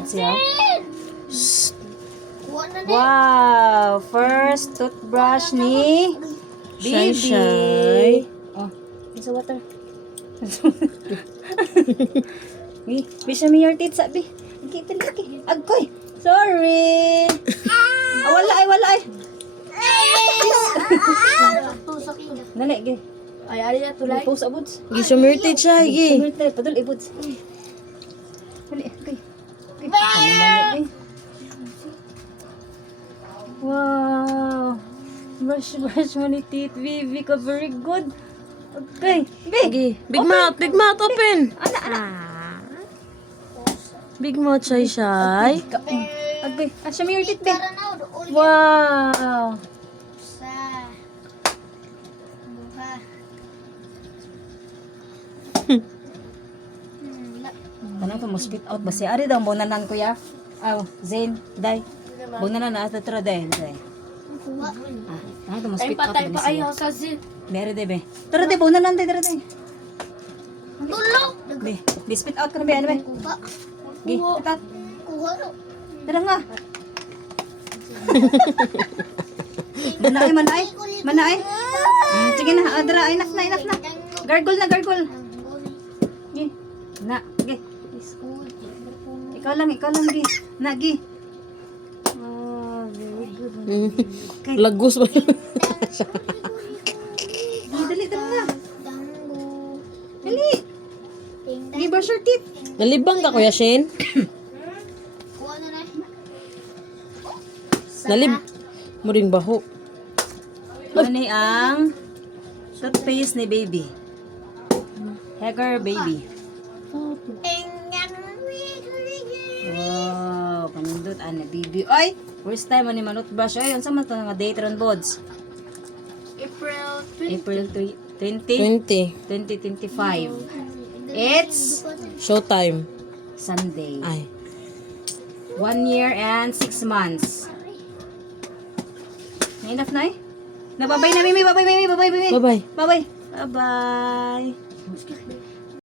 Malapit siya. Kuha na na. Wow! First toothbrush ni Shy, Bibi. shy. Oh, sa water. Bisa me your teeth, sabi. Kita lagi. Agkoy. Sorry. Wala ay. Tusok ko. Nali, ge. Ay, ali na tulay. Pause abuds. Gisumirti siya, higi. Sumirte, padul ibuds. Nali, agkoy. Nali, wow. Brush mo ni teeth, Bibi ka. Very good. Okay. Big. Higi. Big mouth, open. Big mouth, shy, shy. Agay. Asya mo your teeth, Big. Tara na, ulit. Wow. Sa. Buha. Tanong ko mo spit out ba siya? Ari daw, bunanan kuya. Aw, Zain, day. Bunanan na, ata tara day. Kuha. Tanong ko mo Ay, spit out patay ba pa siya? kayo sa zin. Meron day, be. Tara day, bunanan day, tara day. Tulog. Be, spit out ka na, be. Ano, be? Kuha. Gi, spit out. Kuha no. Tara nga. Manay. Sige na, adra, enough na. Gargle na. Gi. Na, gi. Ikaw lang, gi. Na, gi. Oh, very good. Okay. Lagus ba? Dali na. Dali. Gi, brush your teeth. Nalibang ka, Kuya Shane? Kuha na na. Muring baho. Ano ang toothpaste ni baby? Hagar baby. Wow, kanindot ana baby. Oy, first time mo ni manot brush. Oy, unsa man to nga date ron bods? April 20, 20. 2025. It's Showtime. Sunday. Ay. 1 year and 6 months. Enough na eh? Nababay na, Mimi. Bye-bye, Mimi. Bye-bye, Mimi. Bye-bye. Bye-bye. Bye-bye.